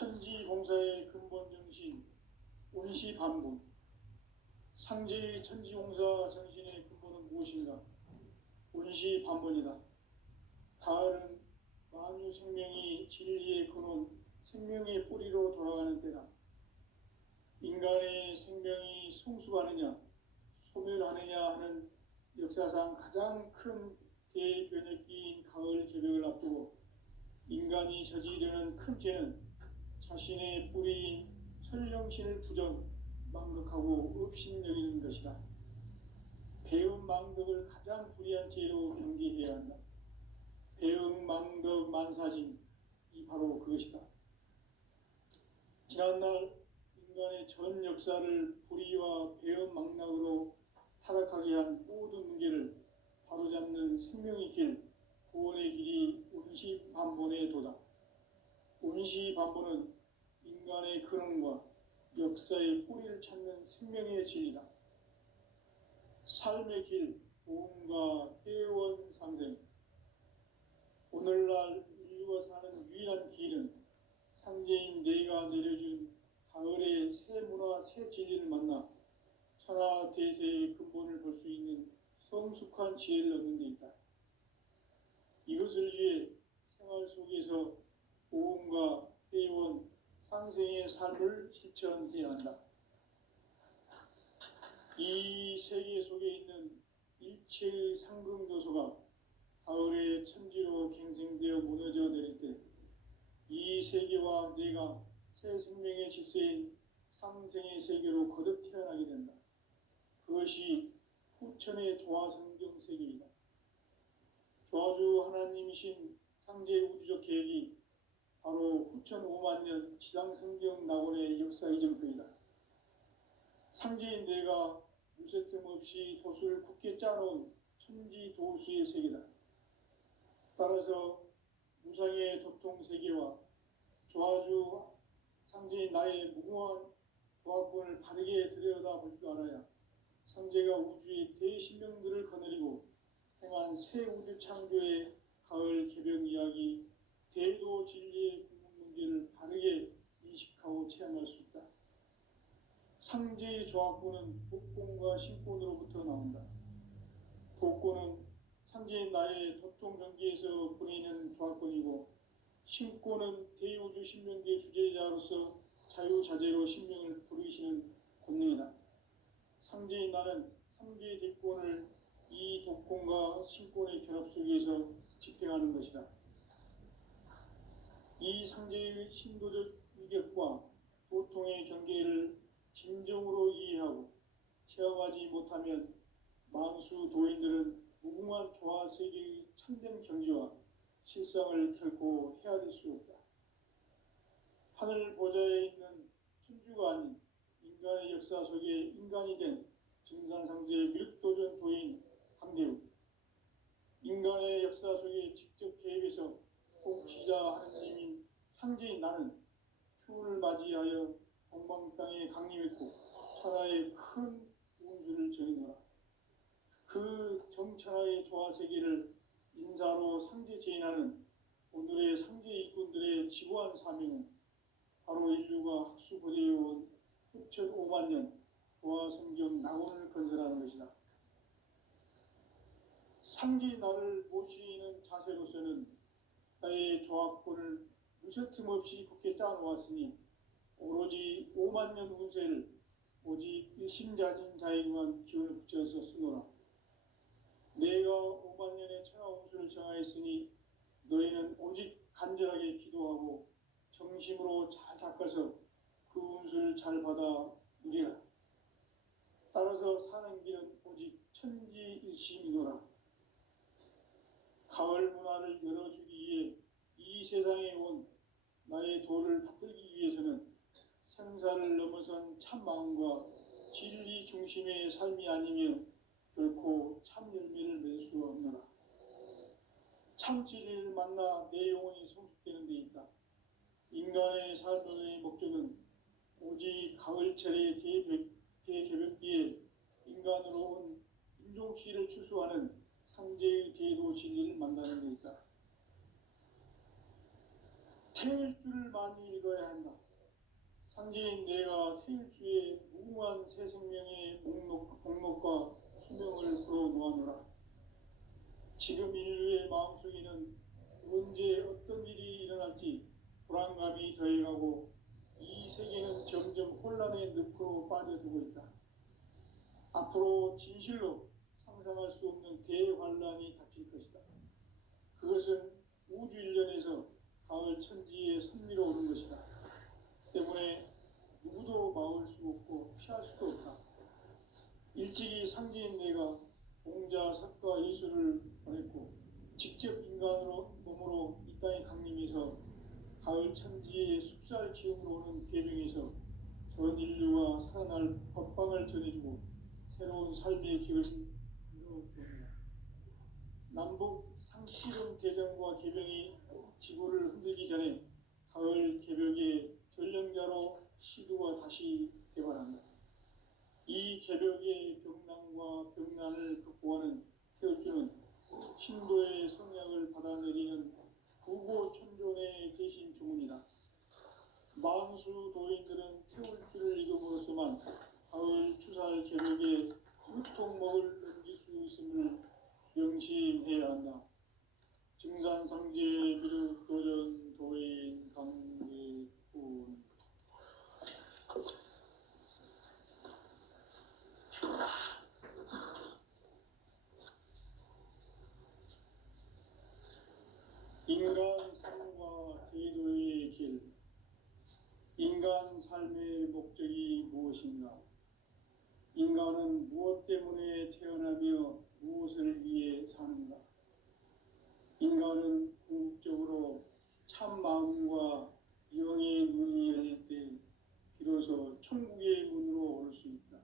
천지봉사의 근본 정신, 온시반분. 상제의 천지봉사 정신의 근본은 무엇인가? 온시반분이다. 가을은 만유 생명이 진리의 근원, 생명의 뿌리로 돌아가는 때다. 인간의 생명이 성숙하느냐, 소멸하느냐 하는 역사상 가장 큰 대변혁기인 가을 개벽을 앞두고 인간이 저지르는 큰 죄는 자신의 뿌리인 설령신을 망각하고 업신여기는 것이다. 배은망덕을 가장 불의한 죄로 경계해야 한다. 배은망덕 만사진, 이 바로 그것이다. 지난날 인간의 전 역사를 불의와 배은망락으로 타락하게 한 모든 문제를 바로잡는 생명의 길, 구원의 길이 온시반본의 도다. 온시반본은 인간의 근원과 역사의 뿌리를 찾는 생명의 진리다. 삶의 길, 보험과 회원 상생. 오늘날 인류가 사는 유일한 길은 상제인 내가 내려준 가을의 새 문화, 새 진리를 만나 천하 대세의 근본을 볼 수 있는 성숙한 지혜를 얻는 데 있다. 이것을 위해 생활 속에서 보험과 회원, 상생의 삶을 실천해야 한다. 이 세계 속에 있는 일체의 상급 요소가 가을의 천지로 갱생되어 무너져 내릴 때 이 세계와 내가 새 생명의 질서인 상생의 세계로 거듭 태어나게 된다. 그것이 후천의 조화성경 세계이다. 조화주 하나님이신 상제 우주적 계획이 바로 후천 5만 년 지상성경 낙원의 역사 이정표이다. 상제인 내가 무쇠 틈 없이 돛을 굳게 짜놓은 천지도수의 세계다. 따라서 무상의 도통세계와 조화주 상제인 나의 무궁한 조합권을 바르게 들여다볼 줄 알아야 상제가 우주의 대신명들을 거느리고 행한 새 우주 창조의 가을 개벽 이야기, 대도 진리의 궁극 문제를 바르게 인식하고 체험할 수 있다. 상제의 조합권은 독권과 신권으로부터 나온다. 독권은 상제인 나의 도통경계에서 보내는 조합권이고, 신권은 대우주 신명계 주제자로서 자유자재로 신명을 부르시는 권능이다. 상제인 나는 상제의 대권을 이 독권과 신권의 결합 속에서 집행하는 것이다. 이 상제의 신도적 위격과 도통의 경계를 진정으로 이해하고 체험하지 못하면 만수 도인들은 무궁한 조화세계의 참된 경지와 실상을 결코 헤아릴 수 없다. 하늘 보좌에 있는 천주가 아닌 인간의 역사 속에 인간이 된 증산상제 밀도전 도인 강대우, 인간의 역사 속에 직접 개입해서 통치자 하느님인 상제인 나는 추운을 맞이하여 동방 땅에 강림했고 천하의 큰 운수를 정해놓아 그 정천하의 조화세계를 인사로 상제 제인하는 오늘의 상제 일꾼들의 지고한 사명은 바로 인류가 학수고대해온 후천 5만 년 조화성경 낙원을 건설하는 것이다. 상제인 나를 모시는 자세로서는 나의 조합권을 무쇠틈 없이 굳게 짜놓았으니 오로지 5만 년 운세를 오직 일심자진 자에게만 기운을 붙여서 쓰노라. 내가 5만 년의 천하 운수를 정하였으니 너희는 오직 간절하게 기도하고 정심으로 잘 닦아서 그 운수를 잘 받아 누리라. 따라서 사는 길은 오직 천지일심이노라. 가을 문화를 열어주기 위해 이 세상에 온 나의 도를 받들기 위해서는 생사를 넘어선 참 마음과 진리 중심의 삶이 아니면 결코 참 열매를 맺을 수가 없노라. 참 진리를 만나 내 영혼이 성숙되는 데 있다. 인간의 삶의 목적은 오직 가을철의 대개벽기에 인간으로 온 인종씨를 추수하는 상제의 대도 진리를 만나는 데 있다. 태일주를 많이 읽어야 한다. 상제인 내가 태일주의 무궁한 새 생명의 목록과 수명을 풀어놓아노라. 지금 인류의 마음속에는 언제 어떤 일이 일어날지 불안감이 더해가고 이 세계는 점점 혼란의 늪으로 빠져들고 있다. 앞으로 진실로 상상할 수 없는 대환란이 닥칠 것이다. 그것은 우주 일련에서 가을 천지의 섭리로 오는 것이다. 때문에 누구도 막을 수 없고 피할 수도 없다. 일찍이 상제인 내가 공자, 석가, 예수를 보냈고 직접 인간으로 몸으로 이 땅에 강림해서 가을 천지의 숲살 기운으로 오는 계명에서 전 인류와 살아날 법방을 전해주고 새로운 삶의 길을 이루어주옵니다. 남북 상씨름 대전과 계병이 지구를 흔들기 전에 가을 개벽의 전령자로 시두가 다시 개발합니다. 이 개벽의 병난과 병난을 극복하는 태울주는 신도의 성약을 받아내리는 부고천존의 대신 주문이다. 만수 도인들은 태울주를 읽음으로써만 가을 추살 개벽에 으통먹을 넘길 수 있음을 명심해야 한다. 증산상제 미륵도전 도인 강대군. 인간 삶과 제도의 길. 인간 삶의 목적이 무엇인가? 인간은 무엇 때문에 태어나며 무엇을 위해 사는가? 인간은 궁극적으로 참 마음과 영의 문이 열릴 때 비로소 천국의 문으로 올 수 있다.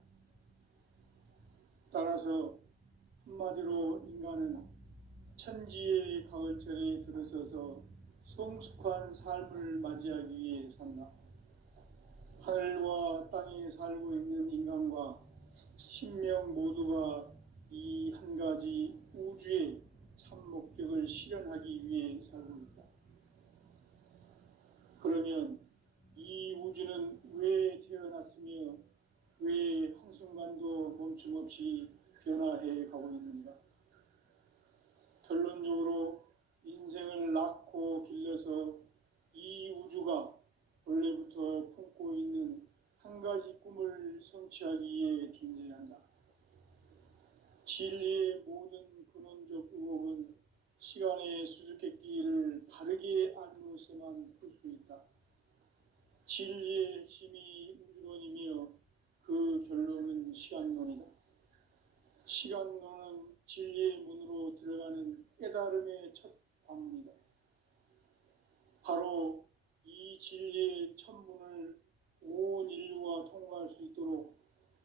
따라서 한마디로 인간은 천지의 가을철에 들어서서 성숙한 삶을 맞이하기 위해 산다. 하늘과 땅에 살고 있는 인간과 신명 모두가 이 한 가지 우주의 참 목적을 실현하기 위해 살고 있다. 그러면 이 우주는 왜 태어났으며 왜 한순간도 멈춤없이 변화해 가고 있는가? 결론적으로 인생을 낳고 길러서 이 우주가 원래부터 품고 있는 한 가지 꿈을 성취하기 위해 존재한다. 진리의 모든 근원적 의혹은 시간의 수수께끼를 바르게 알므로서만 풀 수 있다. 진리의 핵심이 우주론이며 그 결론은 시간론이다. 시간론은 진리의 문으로 들어가는 깨달음의 첫 관문이다. 바로 이 진리의 첫 문을 온 인류가 통과할 수 있도록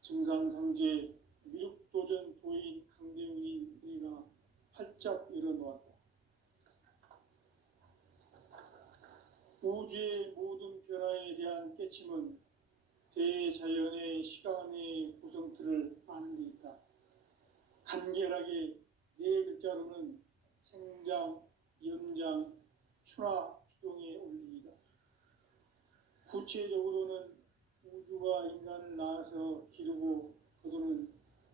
증산상제 미륵도전 도인 강대훈이 내가 활짝 열어놓았다. 우주의 모든 변화에 대한 깨침은 대자연의 시간의 구성틀을 아는 데 있다. 간결하게 네 글자로는 생장, 연장, 추나 추동의 원리이다. 구체적으로는 우주가 인간을 낳아서 기르고 거두는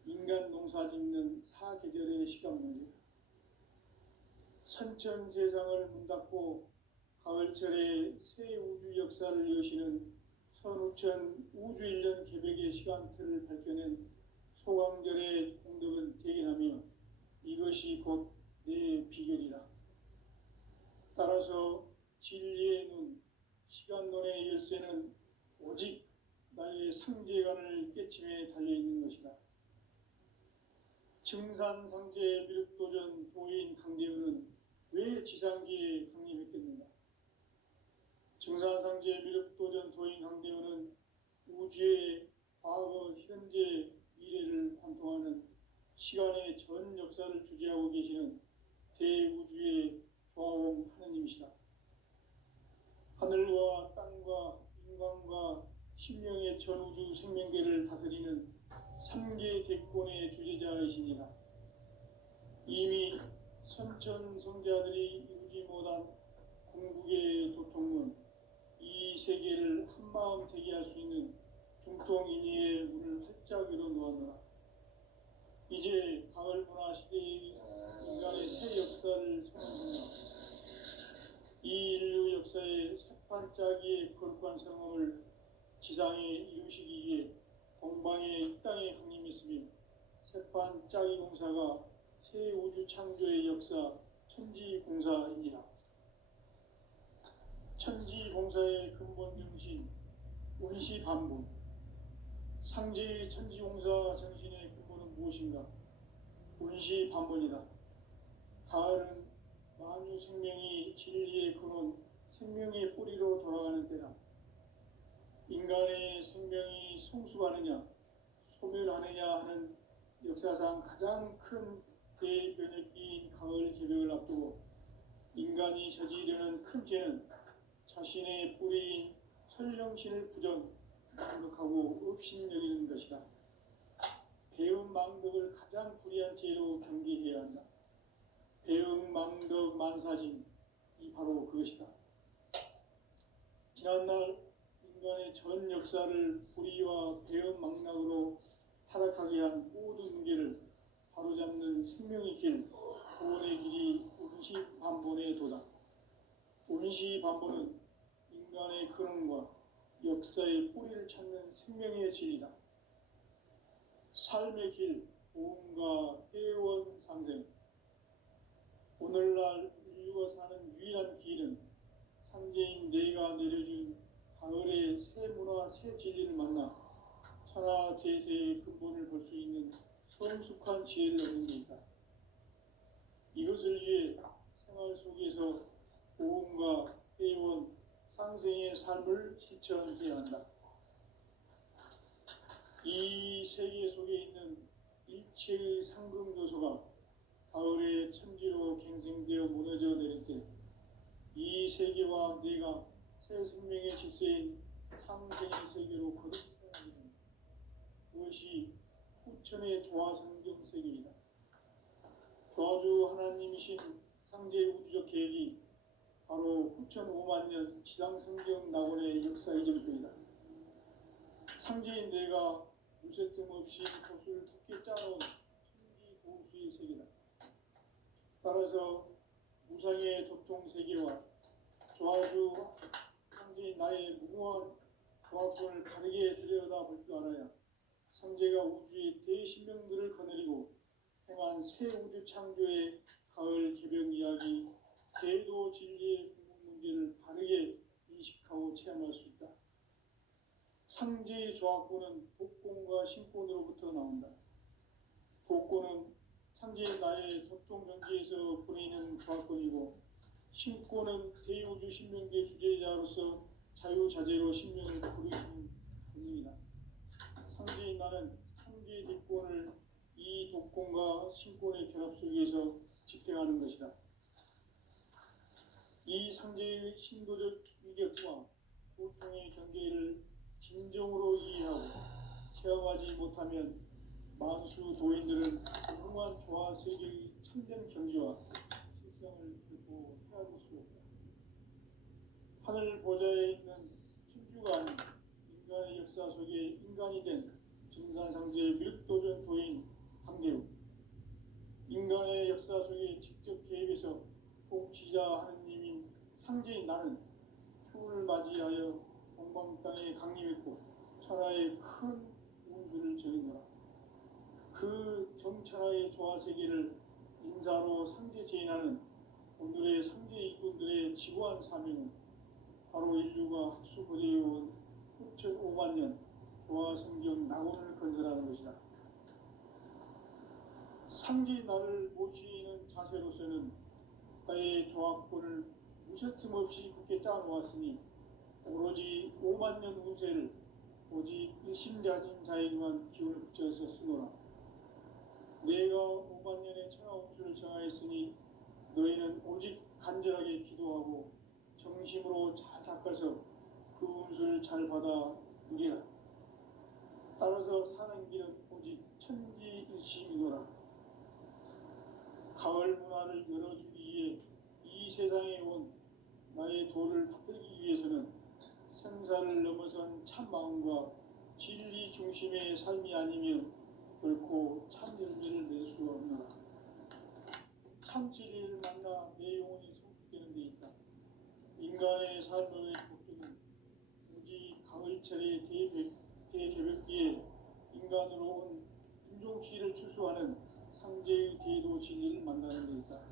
인간 농사 짓는 사계절의 시간 문제. 선천 세상을 문 닫고 가을철에 새 우주 역사를 여시는 선우천 우주 1년 개벽의 시간틀을 밝혀낸 소강절의 공덕은 대견하며 이것이 곧 내 비결이라. 따라서 진리의 눈, 시간론의 열쇠는 오직 나의 상제관을 깨침에 달려있는 것이다. 증산상제 미륵도전 도인 강대훈은 왜 지상기에 강림했겠는가? 증산상제 미륵도전 도인 강대훈은 우주의 과거, 현재, 미래를 관통하는 시간의 전 역사를 주재하고 계시는 대우주의 조화원 하느님이시다. 하늘과 땅과 인간과 신명의 전우주 생명계를 다스리는 3계 대권의 주재자이시니라. 이미 선천 성자들이 이루지 못한 궁극의 도통문, 이 세계를 한마음 되게 할 수 있는 중통인의의 문을 활짝 열어 놓았노라. 이제 가을 문화 시대의 인간의 새 역사를 선언한다. 이 인류 역사의 새판짜기의 거룩한 성험을 지상에 이루시기 위해 동방의 이 땅에 강림했으며 새판짜기 공사가 새 우주 창조의 역사 천지공사이니라. 천지공사의 근본 정신 운시반본. 상제의 천지공사 정신의 근본은 무엇인가? 운시반본이다. 가을은 만유 생명이 진리의 근원, 생명의 뿌리로 돌아가는 때다. 인간의 생명이 성숙하느냐, 소멸하느냐 하는 역사상 가장 큰 대변혁기인 가을 개벽을 앞두고 인간이 저지르는 큰 죄는 자신의 뿌리인 설령신을 망덕하고 업신여기는 것이다. 배은망덕을 가장 불의한 죄로 경계해야 한다. 배은망덕 만사진, 이 바로 그것이다. 지난날 인간의 전 역사를 불의와 배은망락으로 타락하게 한 모든 문제를 바로잡는 생명의 길, 구원의 길이 운시반본의 도다. 운시반본은 인간의 근원과 역사의 뿌리를 찾는 생명의 진리다. 삶의 길, 보험과 회원 상생. 오늘날 인류가 사는 유일한 길은 상제인 내가 내려준 가을의 새 문화, 새 진리를 만나 천하 제세의 근본을 볼 수 있는 성숙한 지혜를 얻는 데 있다. 이것을 위해 생활 속에서 보험과 회원, 상생의 삶을 실천해야 한다. 이 세계 속에 있는 일체의 상금 요소가 가을의 천지로 갱생되어 무너져 내릴 때 이 세계와 내가 새 생명의 질서인 상생의 세계로 거듭나는 그것이 후천의 조화성경 세계이다. 조화주 하나님이신 상제의 우주적 계획이 바로 후천 5만 년 지상성경 낙원의 역사 이전편이다. 상제인 내가 무쇠틈 없이 돛을 굳게 짜놓은 천지 보수의 세계다. 따라서 무상의 도통 세계와 조화주 상제인 나의 무궁한 조합권을 다르게 들여다볼 줄 알아야 상제가 우주의 대신명들을 거느리고 행한 새 우주 창조의 가을 개벽 이야기, 제도 진리의 궁극 문제를 바르게 인식하고 체험할 수 있다. 상제의 조합권은 복권과 신권으로부터 나온다. 복권은 상제의 나의 도통 경지에서 보내는 조합권이고, 신권은 대우주 신명계 주제자로서 자유자재로 신명을 부르시는 권위이다. 상제인 나는 상제의 뒷권을 이 독권과 신권의 결합 속에서 집행하는 것이다. 이 상제의 신도적 위격과 고통의 경계를 진정으로 이해하고 체험하지 못하면 만수 도인들은 무궁한 조화 세계의 참된 경지와 실성을 결코 헤아릴 수 없다. 하늘 보좌에 있는 천주가 아닌 인간의 역사 속에 인간이 된 증산상제의 밀도전 도인 강대우, 인간의 역사 속에 직접 개입해서 통치자 하느님인 상제인 나는 추운을 맞이하여 동방 땅에 강림했고 천하의 큰 운수를 정했노라. 그 정천하의 조화세계를 인사로 상제 제인하는 오늘의 상제 이꾼들의 지고한 사명은 바로 인류가 학수고대해온 6,5만 년 조화성경 낙원을 건설하는 것이다. 상제인 나를 모시는 자세로서는 나의 조합권을 무쇠틈 없이 굳게 짜놓았으니 오로지 5만 년 운세를 오직 일심가진 자에게만 기운을 붙여서 쓰노라. 내가 5만 년의 천하 운수를 정하였으니 너희는 오직 간절하게 기도하고 정심으로 잘 닦아서 그 운수를 잘 받아 누리라. 따라서 사는 길은 오직 천지일심이노라. 가을 문화를 열어주기 위해 이 세상에 온 나의 도를 받들기 위해서는 생사를 넘어선 참 마음과 진리 중심의 삶이 아니면 결코 참 열매를 낼 수 없노라. 참 진리를 만나 내 영혼이 성숙되는 데 있다. 인간의 삶의 복기는 오직 가을철의 대개벽기에 인간으로 온 윤종씨를 추수하는 상제의 대도 진리를 만나는 데 있다.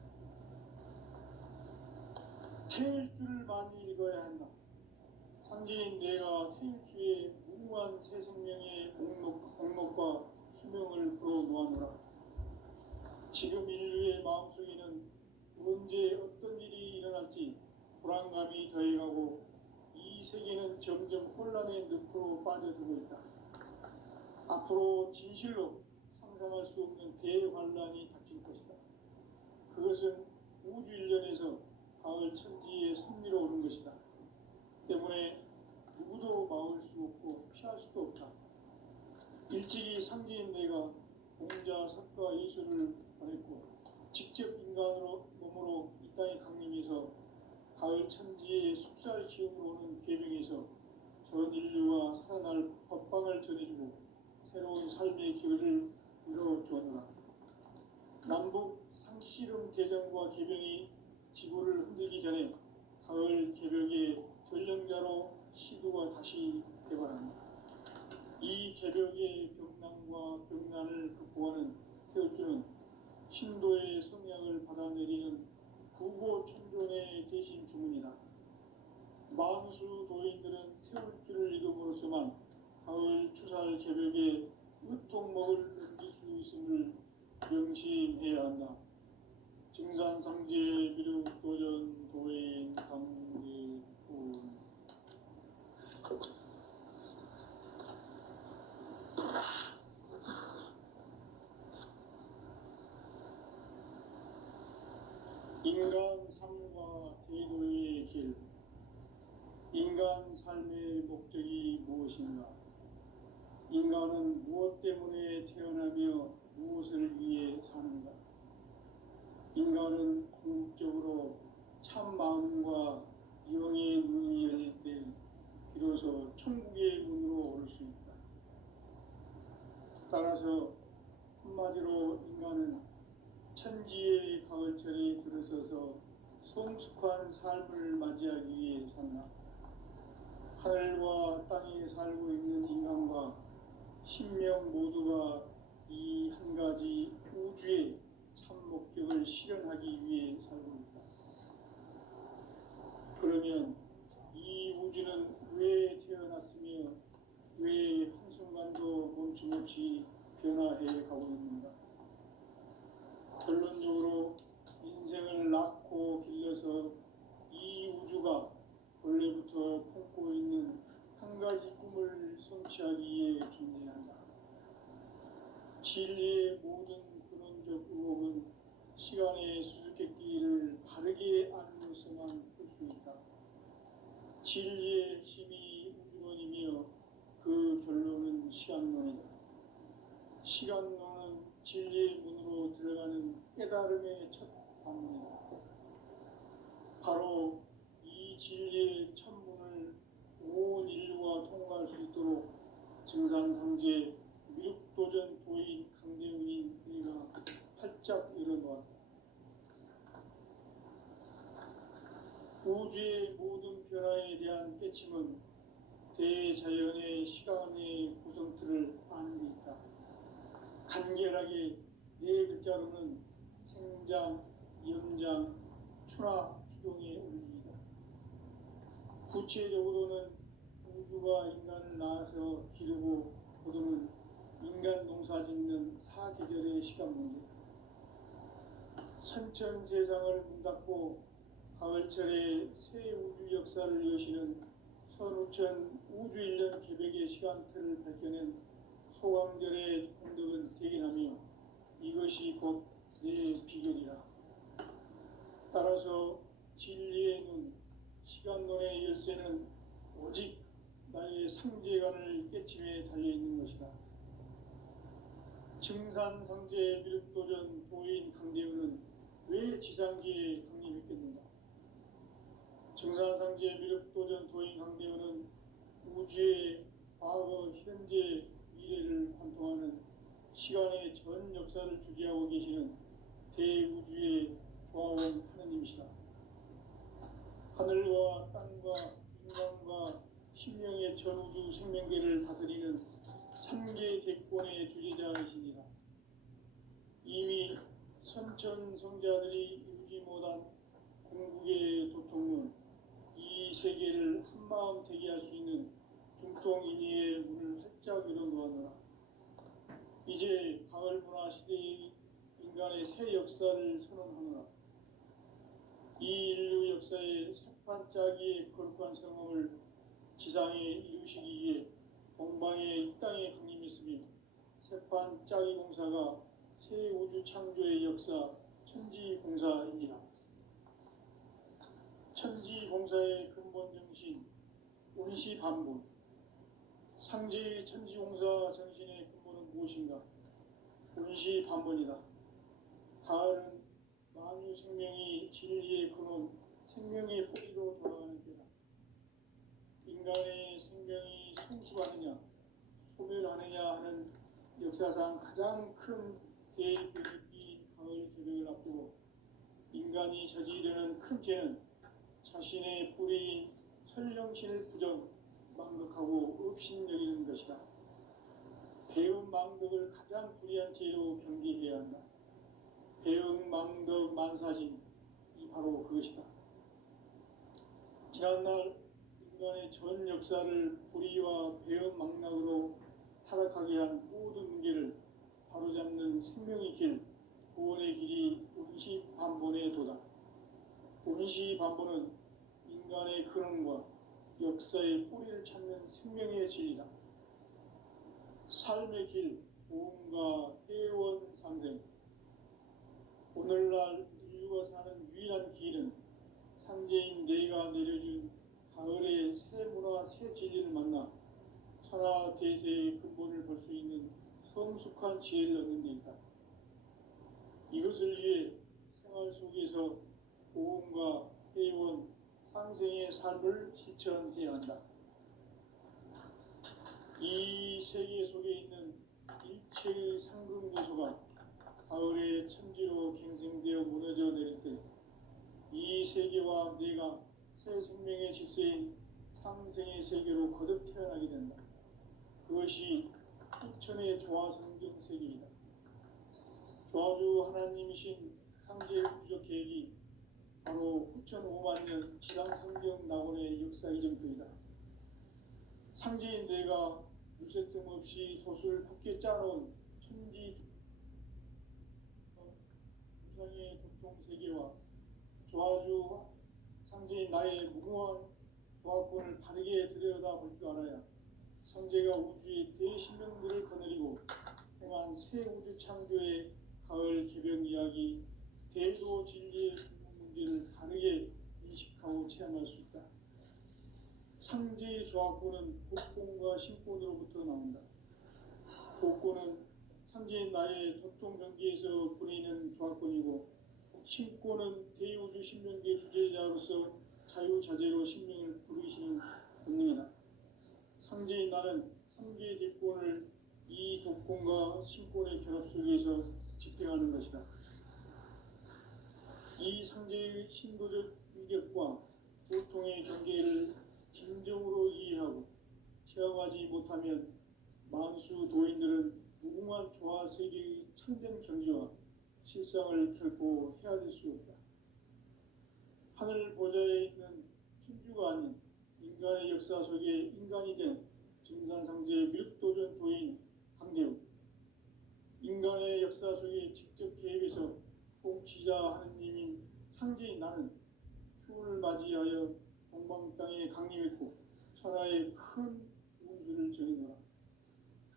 태일주를 많이 읽어야 한다. 상제인 내가 태일주의 무궁한 새 생명의 목록과 수명을 풀어놓아노라. 지금 인류의 마음속에는 언제 어떤 일이 일어날지 불안감이 더해가고 이 세계는 점점 혼란의 늪으로 빠져들고 있다. 앞으로 진실로 상상할 수 없는 대환란이 닥칠 것이다. 그것은 우주 일련에서 가을 천지의 섭리로 오는 것이다. 때문에 누구도 막을 수 없고 피할 수도 없다. 일찍이 상제인 내가 공자, 석가, 예수를 보냈고 직접 인간으로 몸으로 이 땅에 강림해서 가을 천지의 숙살 기업으로 오는 계명에서 전 인류가 살아날 법방을 전해주고 새로운 삶의 길을 열어주었노라. 남북 상씨름 대전과 계병이 지구를 흔들기 전에 가을 개벽의 전령자로 시도가 다시 되어간다. 이 개벽의 병난과 병난을 극복하는 태울주는 신도의 성약을 받아내리는 구고천존의 대신 주문이다. 만수 도인들은 태울주를 읽음으로써만 가을 추살 개벽의 으통목을 넘길 수 있음을 명심해야 한다. 증산상제 미륵도전 도인 강대군. 인간 삶과 대도의 길. 인간 삶의 목적이 무엇인가? 인간은 무엇 때문에 태어나며 무엇을 위해 사는가? 인간은 궁극적으로 참 마음과 영의 문이 열릴 때 비로소 천국의 문으로 올 수 있다. 따라서 한마디로 인간은 천지의 가을철에 들어서서 성숙한 삶을 맞이하기 위해 산다. 하늘과 땅에 살고 있는 인간과 신명 모두가 이 한 가지 우주의 참 목적을 실현하기 위해 살고 있다. 그러면 이 우주는 왜 태어났으며 왜 한순간도 멈춤없이 변화해 가고 있는가? 결론적으로 인생을 낳고 길러서 이 우주가 원래부터 품고 있는 한 가지 꿈을 성취하기 위해 존재한다. 진리의 모든 근원적 의혹은 시간의 수수께끼를 바르게 알면서만 풀 수 있다. 진리의 핵심이 우주론이며 그 결론은 시간론이다. 시간론은 진리의 문으로 들어가는 깨달음의 첫 방문이다. 바로 이 진리의 첫 문을 온 인류가 통과할 수 있도록 증산상제 미륵도전 도인 강대훈인 네가 활짝 열어놓았다. 우주의 모든 변화에 대한 깨침은 대자연의 시간의 구성틀을 아는 데 있다. 간결하게 네 글자로는 생장, 염장, 추나 추동의 원리이다. 구체적으로는 우주가 인간을 낳아서 기르고 거두는 인간 농사 짓는 사계절의 시간 문제. 선천 세상을 문 닫고 가을철에 새 우주 역사를 여시는 선우천 우주 일년 개백의 시간틀을 밝혀낸 소강절의 공덕은 대견하며 이것이 곧 내 비결이라. 따라서 진리의 눈, 시간론의 열쇠는 오직 나의 상제관을 깨침에 달려있는 것이다. 증산상제 미륵도전 도인 강대훈은 왜 지상계에 강림했겠는가? 증산상제 미륵도전 도인 강대원은 우주의 과거, 현재, 미래를 관통하는 시간의 전 역사를 주재하고 계시는 대우주의 조화원 하느님이시다. 하늘과 땅과 인간과 신명의 전우주 생명계를 다스리는 삼계 대권의 주재자이시니라. 이미 선천성자들이 이루지 못한 궁극의 도통문, 이 세계를 한마음 되게 할 수 있는 중통인의의 문을 활짝 열어놓았노라. 이제 가을 문화 시대의 인간의 새 역사를 선언하노라. 이 인류 역사의 새판짜기의 거룩한 성험을 지상에 이루시기 위해 동방의 이 땅에 강림했으며 새판짜기 공사가 새 우주 창조의 역사 천지공사이니라. 천지공사의 근본 정신 운시반본. 상제의 천지공사 정신의 근본은 무엇인가? 운시반본이다. 가을은 만유 생명이 진리의 근원, 생명의 뿌리로 돌아가는 때다. 인간의 생명이 성숙하느냐, 소멸하느냐 하는 역사상 가장 큰 대변이 가을 개벽을 앞두고 인간이 저지르는 큰 죄는 자신의 뿌리인 설령신을 부정, 망덕하고 업신여기는 것이다. 배운 망덕을 가장 불의한 죄로 경계해야 한다. 배응 망덕 만사진이 바로 그것이다. 지난날 인간의 전 역사를 불의와 배응 망락으로 타락하게 한 모든 문제를 바로잡는 생명의 길, 구원의 길이 운시반본의 도다. 운시반본은 인간의 근원과 역사의 뿌리를 찾는 생명의 진리다. 삶의 길, 보험과 회원 상생. 오늘날 인류가 사는 유일한 길은 상제인 내가 내려준 가을의 새 문화, 새 진리를 만나 천하 대세의 근본을 볼 수 있는 성숙한 지혜를 얻는 데 있다. 이것을 위해 생활 속에서 보험과 회원, 상생의 삶을 실천해야 한다. 이 세계 속에 있는 일체의 상금 요소가 가을의 천지로 갱생되어 무너져 내릴 때 이 세계와 내가 새 생명의 질서인 상생의 세계로 거듭 태어나게 된다. 그것이 후천의 조화성경 세계이다. 조화주 하나님이신 상제의 우주적 계획이 바로 후천 5만년 지상성경 낙원의 역사 이전표이다. 상제인 내가 유세 틈 없이 돛을 굳게 짜놓은 천지 우상의 도통 세계와 조화주 상제인 나의 무궁한 조화권을 바르게 들여다볼 줄 알아야 성제가 우주의 대신명들을 거느리고 행한 새 우주 창조의 가을 개변 이야기, 대도 진리의 문제를 바르게 인식하고 체험할 수 있다. 상제의 조화권은 복권과 신권으로부터 나온다. 복권은 상제인 나의 도통 경계에서 부리는 조화권이고, 신권은 대우주 신명계 주제자로서 자유자재로 신명을 부르시는 본능이다. 상제인 나는 상계의 대권을 이 독권과 신권의 결합 속에서 집행하는 것이다. 이 상제의 신도적 위격과 보통의 경계를 진정으로 이해하고 체험하지 못하면 만수 도인들은 무궁한 조화 세계의 참된 경지와 실상을 결코 헤아릴 수 없다. 하늘 보좌에 있는 천주가 아닌 인간의 역사 속에 인간이 된 증산상제 미륵도전 도인 강대우, 인간의 역사 속에 직접 개입해서 통치자 하느님인 상제인 나는 추운을 맞이하여 동방 땅에 강림했고 천하의 큰 운수를 정해노라.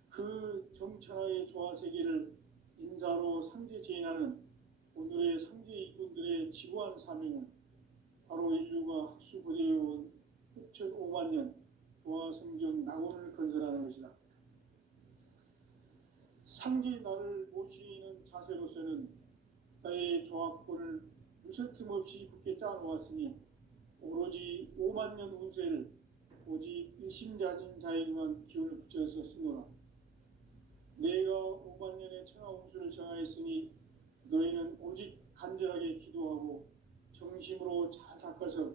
그 정천하의 조화세계를 인사로 상제 제인하는 오늘의 상제 이꾼들의 지구한 사명은 바로 인류가 학수고대해온 후천 5만년 조화성경 낙원을 건설하는 것이다. 상제 나를 모시는 자세로서는 나의 조화권을 무설틈 없이 굳게 짜놓았으니 오로지 5만 년 운세를 오직 일심가진 자에게만 기운을 붙여서 쓰노라. 내가 5만 년의 천하 운수를 정하였으니 너희는 오직 간절하게 기도하고 정심으로 잘 닦아서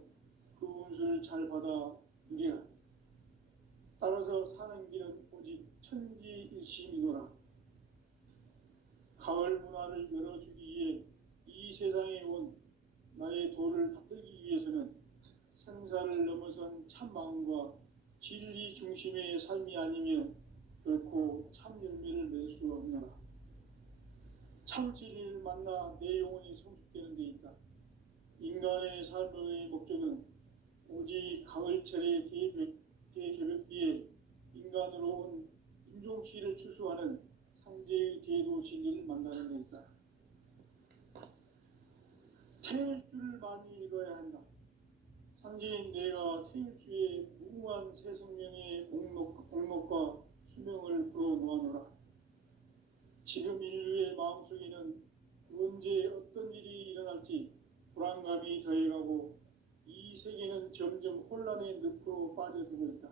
그 운수를 잘 받아 누리라. 따라서 사는 길은 오직 천지일심이노라. 가을 문화를 열어주기 위해 이 세상에 온 나의 도를 받들기 위해서는 생사를 넘어선 참 마음과 진리 중심의 삶이 아니면 결코 참 열매를 맺을 수 없노라. 참 진리를 만나 내 영혼이 성숙되는 데 있다. 인간의 삶의 목적은 오직 가을철의 대개벽비에 인간으로 온 인종시를 추수하는 상제의 대도 진리를 만나는 데 있다. 태일주를 많이 읽어야 한다. 상제인 내가 태일주의 무궁한 새 생명의 목록과 수명을 불어놓아노라. 지금 인류의 마음속에는 언제 어떤 일이 일어날지 불안감이 더해가고 이 세계는 점점 혼란의 늪으로 빠져들고 있다.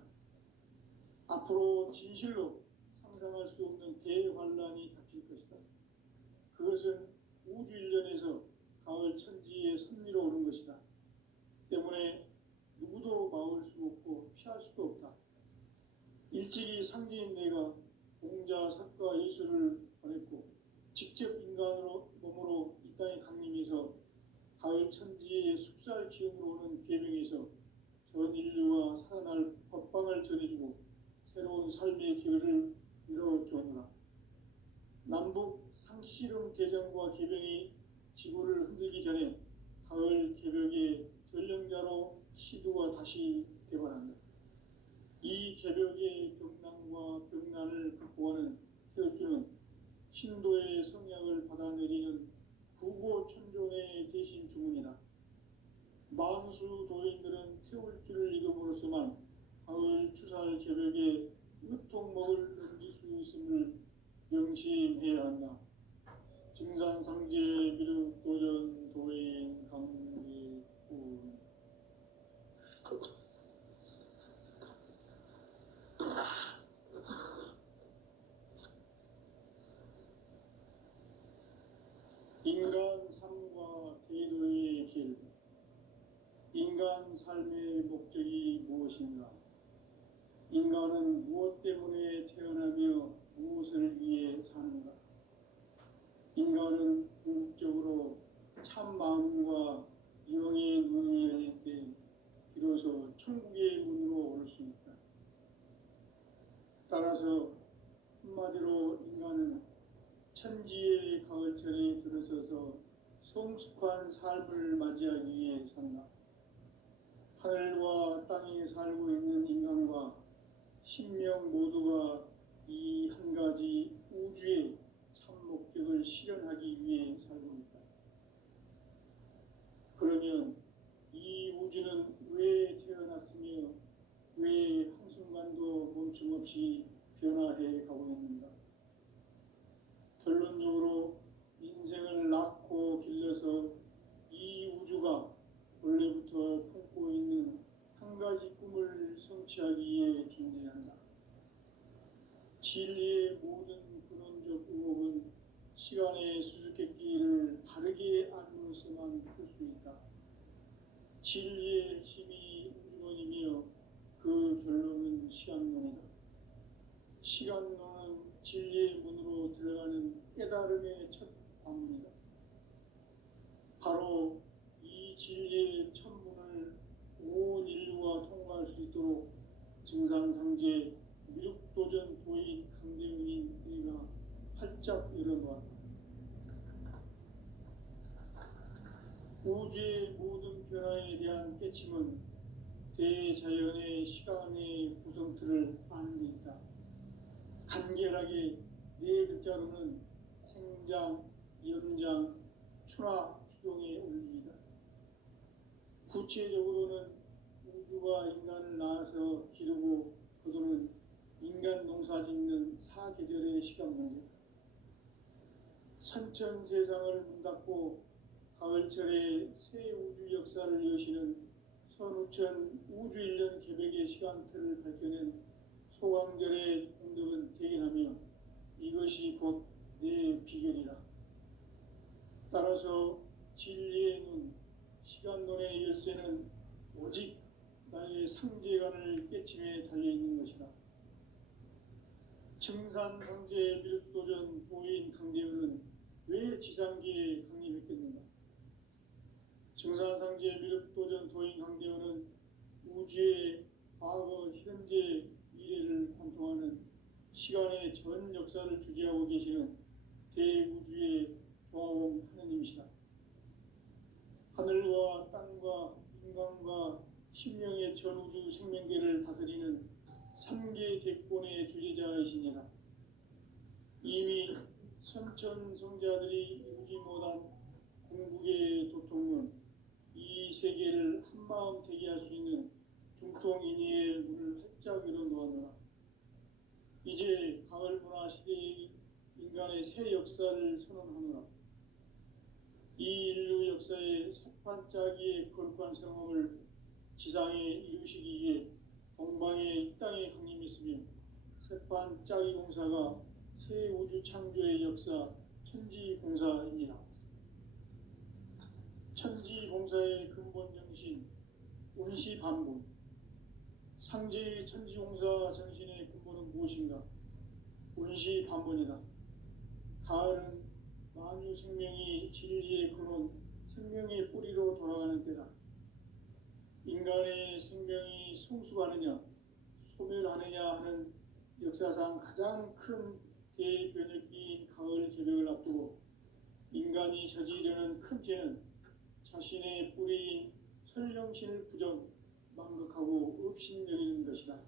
앞으로 진실로 상상할 수 없는 대환란이 닥칠 것이다. 그것은 우주 일련에서 가을 천지의 섭리로 오는 것이다. 때문에 누구도 막을 수 없고 피할 수도 없다. 일찍이 상제인 내가 공자, 석가, 예수를 보냈고 직접 인간으로 몸으로 이 땅에 강림해서 가을 천지의 숲살 기운으로 오는 계명에서 전 인류와 살아날 법방을 전해주고 새로운 삶의 기회를 이뤄주었노라. 남북 상씨름 대전과 계병이 지구를 흔들기 전에 가을 개벽의 전령자로 시두가 다시 되관한다. 이 개벽의 병난과 병난을 극복하는 태울주는 신도의 성약을 받아내리는 구고천존의 대신 주문이다. 만수 도인들은 태울주를 읽음으로써만 가을 추살 개벽에 으통목을 넘길 수 있음을 명심해야 한다. 증산상제 미륵도전 도인 강리군. 인간 삶과 대도의 길. 인간 삶의 목적이 무엇인가? 인간은 무엇 때문에 태어나며 무엇을 위해 사는가? 인간은 궁극적으로 참 마음과 영의 문이 열릴 때 비로소 천국의 문으로 올 수 있다. 따라서 한마디로 인간은 천지의 가을철에 들어서서 성숙한 삶을 맞이하기 위해 산다. 하늘과 땅에 살고 있는 인간과 신명 모두가 이 한 가지 우주의 참 목적을 실현하기 위해 살고 있다. 그러면 이 우주는 왜 태어났으며 왜 한순간도 멈춤 없이 변화해 가고 있는가? 결론적으로 인생을 낳고 길러서 이 우주가 원래부터 품고 있는 한 가지 꿈을 성취하기 위해 존재한다. 진리의 모든 근원적 의혹은 시간의 수수께끼를 바르게 알므로서만 풀 수 있다. 진리의 핵심이 우주론이며 그 결론은 시간론이다. 시간론은 진리의 문으로 들어가는 깨달음의 첫 방문이다. 바로 이 진리의 첫 문을 온 인류가 통과할 수 있도록 증산상제 미륵도전 도인 강대웅인 네가 활짝 열어놓았다. 우주의 모든 변화에 대한 깨침은 대자연의 시간의 구성틀을 아는 데 있다. 간결하게 네 글자로는 생장, 연장, 추나 추동의 원리이다. 구체적으로는 우주가 인간을 낳아서 기르고 거두는 인간 농사 짓는 사계절의 시간 문제다. 선천 세상을 문 닫고 가을철에 새 우주 역사를 여시는 후천 우주 1년 계획의 시간틀을 밝혀낸 소강절의 공덕은 대견하며 이것이 곧 내 비결이라. 따라서 진리의 눈, 시간론의 열쇠는 오직 나의 상제관을 깨침에 달려있는 것이다. 청산상제 미륵도전 도인 강대원은 왜 지상계에 강림했겠는가? 청산상제 미륵도전 도인 강대원은 우주의 과거, 현재, 미래를 관통하는 시간의 전 역사를 주재하고 계시는 대우주의 조화원 하느님이시다. 하늘과 땅과 인간과 신명의 전우주 생명계를 다스리는 3개 대권의 주제자이시니라. 이미 선천성자들이 이루지 못한 궁극의 도통은 이 세계를 한마음 되게 할 수 있는 중통인의의 문을 활짝 열어놓았노라. 이제 가을 문화 시대의 인간의 새 역사를 선언하노라. 이 인류 역사의 새반짝이의 거룩한 성험을 지상에 이루시기 위해 동방의 이 땅에 강림했으며 새반짝이 공사가 새 우주 창조의 역사 천지공사입니다. 천지공사의 근본 정신 운시반본. 상제의 천지공사 정신의 근본은 무엇인가? 운시반본이다. 가을은 만유 생명이 진리의 근원, 생명의 뿌리로 돌아가는 때다. 인간의 생명이 성숙하느냐, 소멸하느냐 하는 역사상 가장 큰 대변혁기인 가을 개벽을 앞두고 인간이 저지르는 큰 죄는 자신의 뿌리인 설령신을 부정, 망극하고 업신여기는 것이다.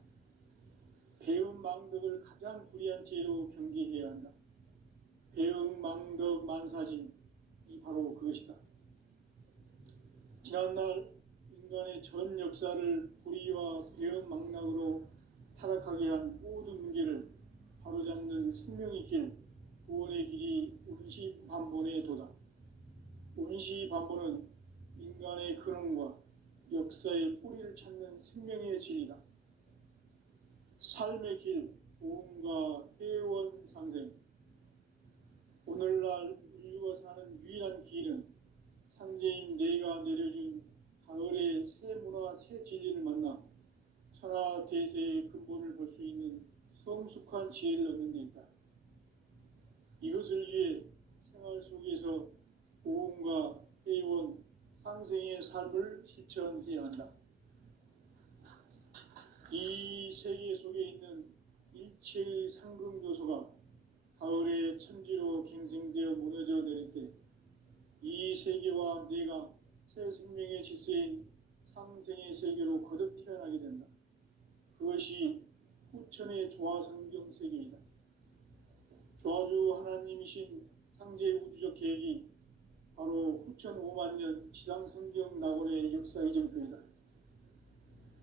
배운 망덕을 가장 불의한 죄로 경계해야 한다. 배응 망덕 만사진, 이 바로 그것이다. 지난날 인간의 전 역사를 불의와 배응 망락으로 타락하게 한 모든 문제를 바로잡는 생명의 길, 구원의 길이 운시반본의 도다. 운시반본은 인간의 근원과 역사의 뿌리를 찾는 생명의 진리다. 삶의 길, 보험과 회원 상생. 오늘날 인류가 사는 유일한 길은 상제인 내가 내려준 가을의 새 문화, 새 진리를 만나 천하 대세의 근본을 볼 수 있는 성숙한 지혜를 얻는 데 있다. 이것을 위해 생활 속에서 보험과 회원, 상생의 삶을 실천해야 한다. 이 세계 속에 있는 일체의 상급 요소가 가을의 천지로 갱생되어 무너져 내릴 때 이 세계와 내가 새 생명의 질서인 상생의 세계로 거듭 태어나게 된다. 그것이 후천의 조화성경 세계이다. 조화주 하나님이신 상제 우주적 계획이 바로 후천 5만 년 지상성경 낙원의 역사 이정표이다.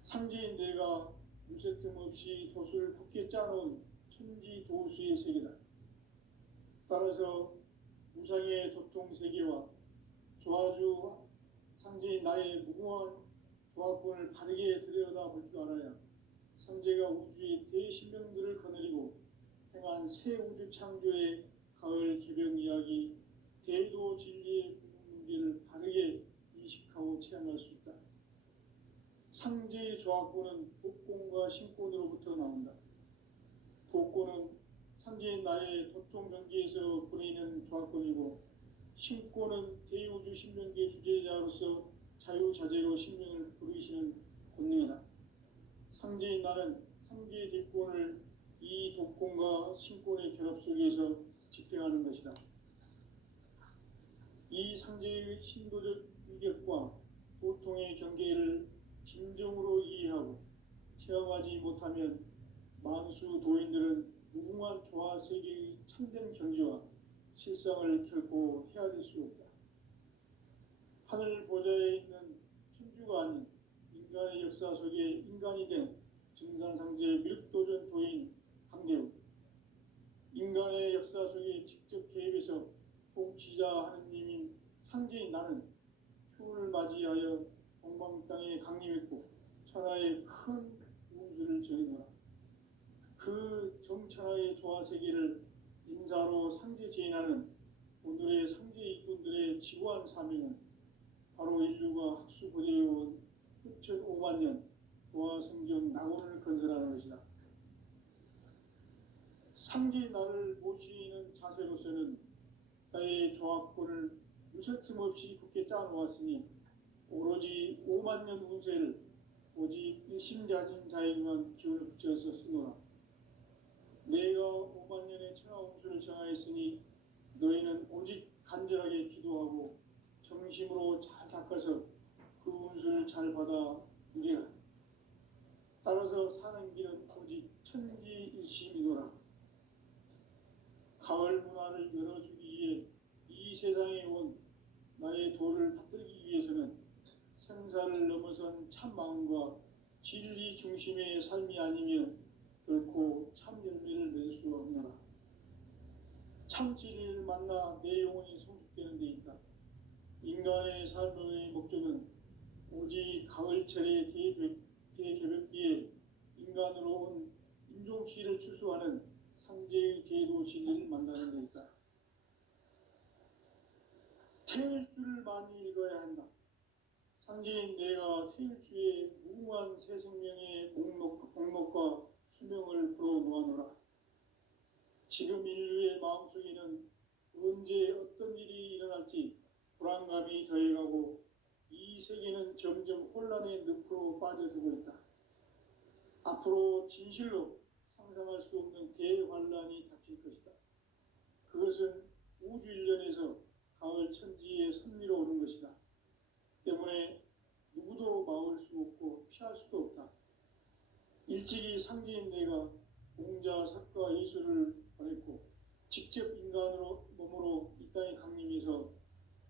상제인 내가 무쇠틈 없이 돛을 굳게 짜놓은 천지 도수의 세계다. 따라서 무상의 도통 세계와 조화주 상제인 나의 무궁한 조화권을 바르게 들여다볼 줄 알아야 상제가 우주의 대신명들을 거느리고 행한 새 우주 창조의 가을 개벽 이야기, 대도 진리의 문제를 바르게 인식하고 체험할 수 있다. 상제의 조화권은 복권과 신권으로부터 나온다. 복권은 상제인 나의 도통 경계에서 보내는 조화권이고, 신권은 대우주 신명계 주제자로서 자유자재로 신명을 부르시는 권능이다. 상제인 나는 3개의 대권을 이 독권과 신권의 결합 속에서 집행하는 것이다. 이 상제의 신도적 위격과 도통의 경계를 진정으로 이해하고 체험하지 못하면 만수 도인들은 무궁한 조화 세계의 참된 경지와 실상을 결코 헤아릴 수 없다. 하늘 보좌에 있는 천주가 아닌 인간의 역사 속에 인간이 된 증산상제 미륵도전 도인 강대우, 인간의 역사 속에 직접 개입해서 통치자 하느님인 상제인 나는 추운을 맞이하여 동방 땅에 강림했고 천하의 큰 운수를 정해놓아 그 정천하의 조화 세계를 인사로 상제 제인하는 오늘의 상제 일꾼들의 지고한 사명은 바로 인류가 학수고대해온 흡천 5만 년 조화 성경 낙원을 건설하는 것이다. 상제 나를 모시는 자세로서는 나의 조합권을 무설틈 없이 굳게 짜놓았으니 오로지 5만 년 운세를 오직 일심자진 자에게만 기운을 붙여서 쓰노라. 내가 5만 년의 천하 운수를 정하였으니 너희는 오직 간절하게 기도하고 정심으로 잘 닦아서 그 운수를 잘 받아 누리라. 따라서 사는 길은 오직 천지일심이노라. 가을 문화를 열어주기 위해 이 세상에 온 나의 도를 받들기 위해서는 생사를 넘어선 참 마음과 진리 중심의 삶이 아니면 결코 참 열매를 맺을 수 없노라. 참 진리를 만나 내 영혼이 성숙되는 데 있다. 인간의 삶의 목적은 오직 가을철의 대개벽기에 인간으로 온 인종시를 추수하는 상제의 대도 진리를 만나는 데 있다. 태일주를 많이 읽어야 한다. 상제인 내가 태일주의 무궁한 새 생명의 목록과 수명을 풀어놓아노라. 지금 인류의 마음속에는 언제 어떤 일이 일어날지 불안감이 더해가고 이 세계는 점점 혼란의 늪으로 빠져들고 있다. 앞으로 진실로 상상할 수 없는 대환란이 닥칠 것이다. 그것은 우주 일련에서 가을 천지의 섭리로 오는 것이다. 때문에 누구도 막을 수 없고 피할 수도 없다. 일찍이 상제인 내가 공자, 석가, 예수를 보냈고 직접 인간으로 몸으로 이 땅에 강림해서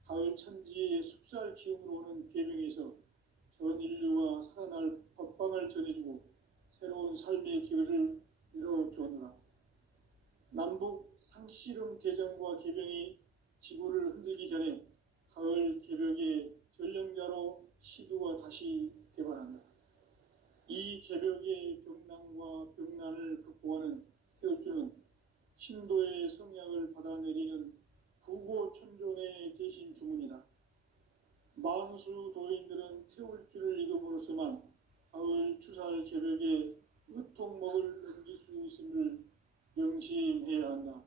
가을 천지의 숲살 기운으로 오는 계명에서 전 인류가 살아날 법방을 전해주고 새로운 삶의 기회를 이뤄주었노라. 남북 상씨름 대전과 계병이 지구를 흔들기 전에 가을 개벽의 전령자로 시도가 다시 개발한다. 이 개벽의 병난과 병난을 극복하는 태울주는 신도의 성약을 받아내리는 부고천존의 대신 주문이다. 만수 도인들은 태울주를 읽음으로써만 가을 추살 개벽의 으통목을 넘길 수 있음을 명심해야 한다.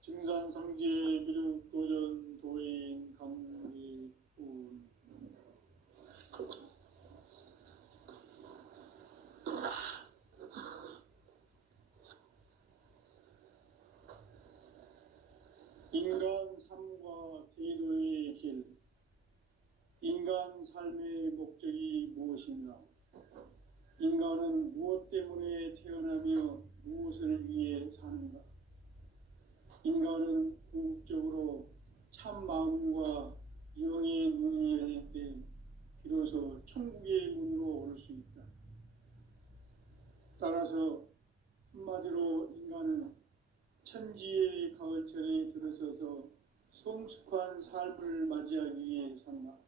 증산상제 미륵도전 도인 감리운 인간 삶과 대도의 길. 인간 삶의 목적이 무엇인가? 인간은 무엇 때문에 태어나며 무엇을 위해 사는가? 인간은 궁극적으로 참 마음과 영의 문이 열릴 때 비로소 천국의 문으로 올 수 있다. 따라서 한마디로 인간은 천지의 가을철에 들어서서 성숙한 삶을 맞이하기 위해 산다.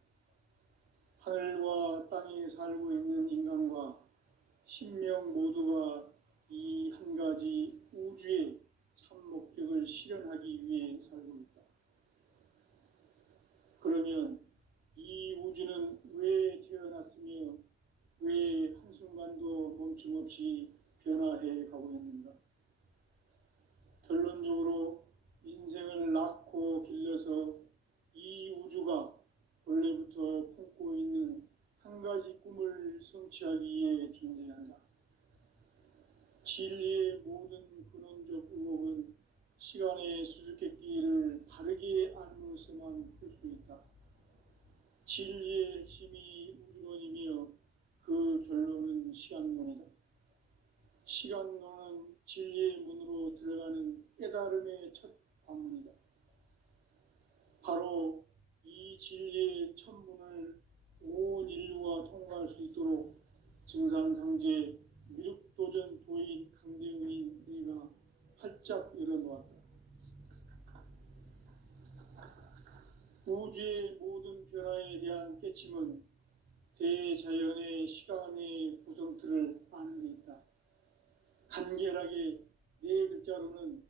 하늘과 땅에 살고 있는 인간과 신명 모두가 이 한 가지 우주의 참 목적을 실현하기 위해 살고 있다. 그러면 이 우주는 왜 태어났으며 왜 한순간도 멈춤없이 변화해 가고 있는가? 결론적으로 인생을 낳고 길러서 이 우주가 원래부터 품고 있는 한 가지 꿈을 성취하기 위해 존재한다. 진리의 모든 근원적 의혹은 시간의 수수께끼를 바르게 알므로서만 풀 수 있다. 진리의 핵심이 우주론이며 그 결론은 시간론이다. 시간론은 진리의 문으로 들어가는 깨달음의 첫 관문이다. 바로 이 진리의 첫 문을 온 인류가 통과할 수 있도록 증산상제 미륵도전 도인 강대훈인 내가 활짝 열어놓았다. 우주의 모든 변화에 대한 깨침은 대자연의 시간의 구성틀을 아는 데 있다. 간결하게 네 글자로는